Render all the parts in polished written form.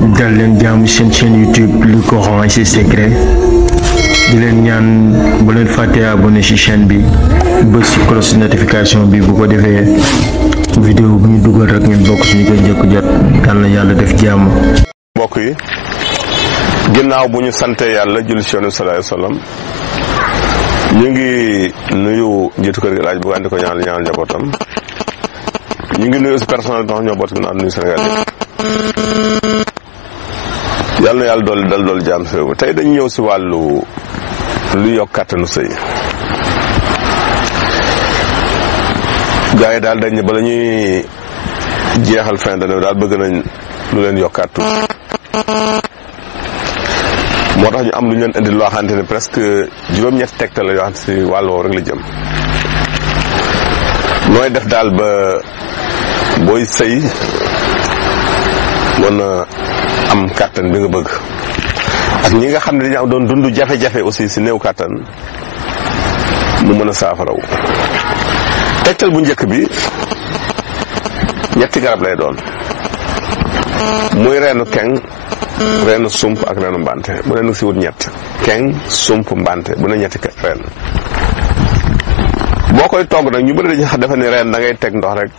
dal leen jaamu seen chaîne YouTube Le Coran et ses secrets di leen ñaan bu leen fàtte abonné ci chaîne bi bës ci cloche notification bi bu ko defee vidéo bu ñu dugal rek ngeen bokk suñu koy njëkk jot yal na yàlla def jàmm. mbokk yi ginnaaw bu ñu sante yàlla julli ci Yonent sallallahu alayhi wasallam ñu ngi nuyu njiitu kër gi laaj bu andi ko ñaanal njabootam ñu ngi nuyu aussi personnel bi nga xam ñoo boot ginnaaw nuyu Sénégal yàlla na yàlla dool jàmm si réew mi tey dañu ñëw si wàllu lu yokk kàttanu sëy gars yi daal dañ ne bala ñuy jeexal fin d'année daal bëgg nañ lu leen yokkaatu moo tax ñu am lu ñu leen indi loo xamante ne presque juróom-ñetti tegtal la yoo xam si wàll woowu rek la jëm nooy def daal ba booy sëy mën a am kàttan bi nga bëgg ak ñi nga xam ne dañu am doon dund jafe-jafe aussi si néew kàttan mu mën a saafarawu tegtal bu njëkk bi ñetti garab lay doon muy reenu keng reenu sump ak reenu mbante bu ne nu si wut ñett keng sump mbante bu ne ñetti reen boo koy togg nag ñu bëri dañu xam defe ni reen da ngay teg ndox rek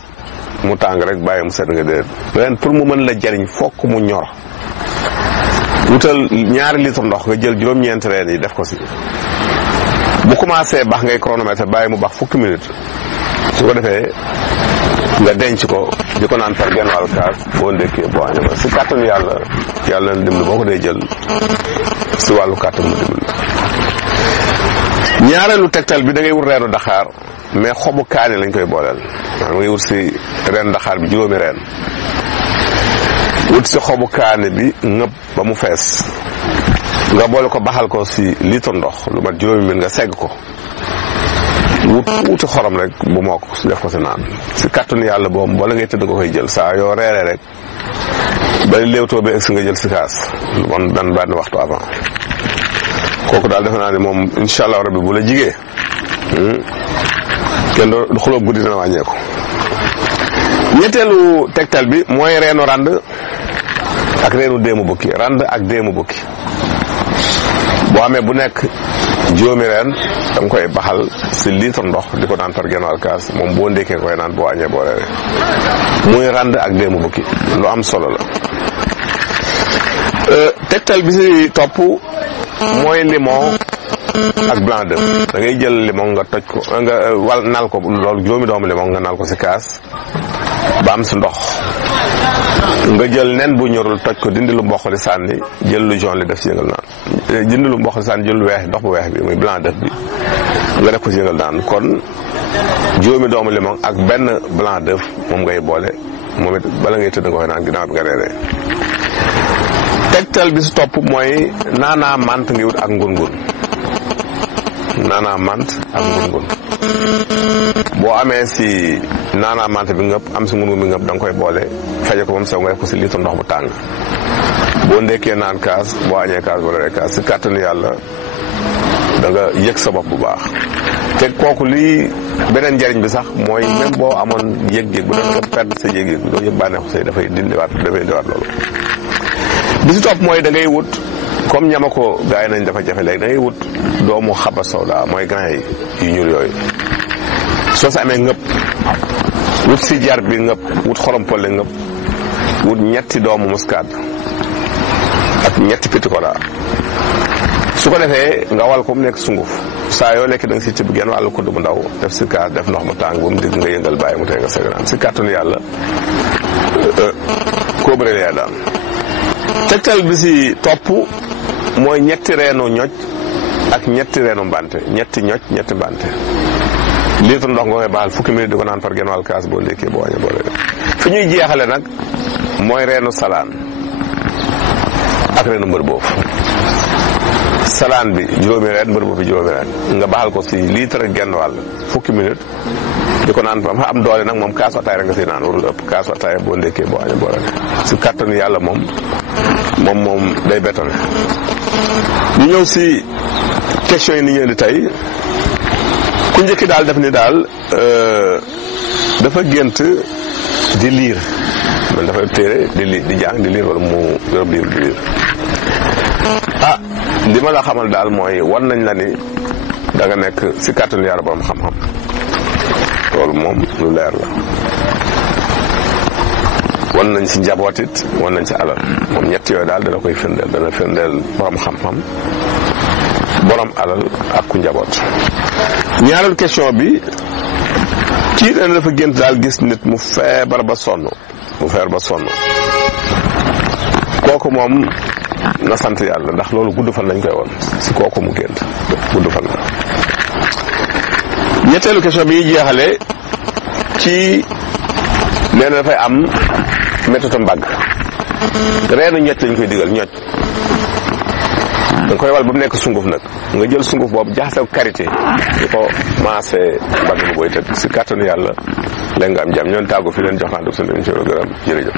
mu tàng rek bàyyi mu set nga déet reen pour mu mën la jariñ fokk mu ñor wutal 2 litre ndox nga jël juróom-ñeenti reen yi def ko si bu commencé bax ngay chronomètre bàyyi mu bax fukki minutes su ko defee nga denc ko di ko naan par genn wàll kaas boo ndékkee boo añee ba si kàttanu yàlla na dimbali boo ko dee jël si wàllu kàttan mu dimbali ñaareelu tegtal bi da ngay wut reenu daxaar mais xobu kaani lañ koy booleel maanaam ngay wut si reen daxaar bi juróomi reen wut si xobu kaani bi ngëb ba mu fees nga boole ko baxal ko si litre ndox lu mat juróomi min nga segg ko wuti xorom rek bu mokk def ko si naan si kàttanu yàlla boobu wala ngay tëdd ko koy jël saa yoo reeree rek bari léewtoo bi egsi nga jël si kaas man dan benn waxtu avant kooku daal defe naa ne moom incha allah rabbi bu la jigee kenn du xuloo guddi dana wàññeeku. ñetteelu tegtal bi mooy reenu rand ak reenu déemu bukki rand ak déemu bukki boo amee bu nekk juróomi reen da nga koy baxal si litre ndox di ko naan par genn wàll kaas moom boo ndékkee koy naan boo wàññee boo reeree muy rand ak déemu bukki lu am solo la. tegtal bi si topp mooy limon ak blanc d'œuf da ngay jël limon nga toj ko nga nal ko loolu juróomi doomu limon nga nal ko si kaas ba am si ndox nga jël nen bu ñorul toj ko dindi lu mboq li sànni jël lu jaune li def ci yëngal naan dindi lu mboq li sànni jël lu weex ndox bu weex bi muy blanc d'œuf bi nga def ko ci yëngal naan kon juróomi doomu limon ak benn blanc d'œuf moom ngay boole moom it bala ngay tëdd nga koy naan ginnaaw bi nga reeree. tegtal bi si topp mooy naanaa mant ngi wut ak ngun-ngun naanaa mant ak ngun-ngun boo amee si naanaa mant bi ngëpp am si ngun-ngun bi ngëpp da nga koy boole feje ko ba mu sew nga def ko si litre ndox bu tàng boo ndekkee naan kaas boo añee kaas boo reeree kaas si kàttanu yàlla da nga yëg sa bopp bu baax te kooku lii beneen njariñ bi sax mooy même boo amoon yëg-yëg bu doon nga perdre sa yëg-yëg doo yëg bànneexu say dafay dindiwaat loolu bi si topp mooy da ngay wut comme ñama ko gars yi nañ dafa jafe léegi da ngay wut doomu xaba sawda mooy grain yi yu ñuul yooyu soo sa amee ngëpp wut si jar bi ngëpp wut xorom polle ngëpp wut ñetti doomu muscade ak ñetti pitikola su ko defee nga wal ko mu nekk sunguf saa yoo lekk da nga si tibb genn wàllu kudd bu ndaw def si kaas def ndox mu tàng ba mu digg nga yëngal bàyyi mu tey nga segnaan si kàttanu yàlla koo bëree yaa daan. tegtal bi si topp mooy ñetti reenu ñoj ak ñetti reenu mbante ñetti ñoj ñetti mbante litre ndox nga koy baxal fukki minute di ko naan par genn wàll kaas boo ndékkee boo wàññee boo reeree. fi ñuy jeexale nag mooy reenu salaan ak reenu mbër boofu salaan bi juróomi reen mbër boobu juróomi reen nga baxal ko si litre genn wàll fukki minute di ko naan fa am doole nag moom kaasu ataay rek nga si naan warul ëpp kaasu ataay boo ndékkee boo wàññee boo reeree si kàttanu yàlla moom day bétonné. ñu ñëw si question yi ni ñu indi tey ku njëkki daal def ni daal dafa gént di liir man dafay téere di jàng di liir wala mu yor biir di liir. li ma la xamal daal mooy war nañ la ni da nga nekk si kàttanu yàlla borom xam-xam loolu moom lu leer la. wan nañ si njaboot it wan nañ si alal moom ñett yooyu daal dana koy firndeel dana firndeel borom xam-xam borom alal ak ku njaboot. ñaareelu question bi kii dana dafa gént daal gis nit mu feebar ba sonn kooku moom na sant yàlla ndax loolu gudd fan lañ koy woon si kooku mu gént gudd fan la. ñetteelu question bi ñuy jeexale ci nee na dafay am méttitu mbagg reenu ñocc lañ koy digal ñocc da koy wal ba mu nekk sunguf nag nga jël sunguf boobu jaxase ko karité di ko maase mbagg bu koy tëdd si kàttanu yàlla léegi nga am jàmm ñoon tàggu fi leen joxaandu suñu émission gërëm jërëjëf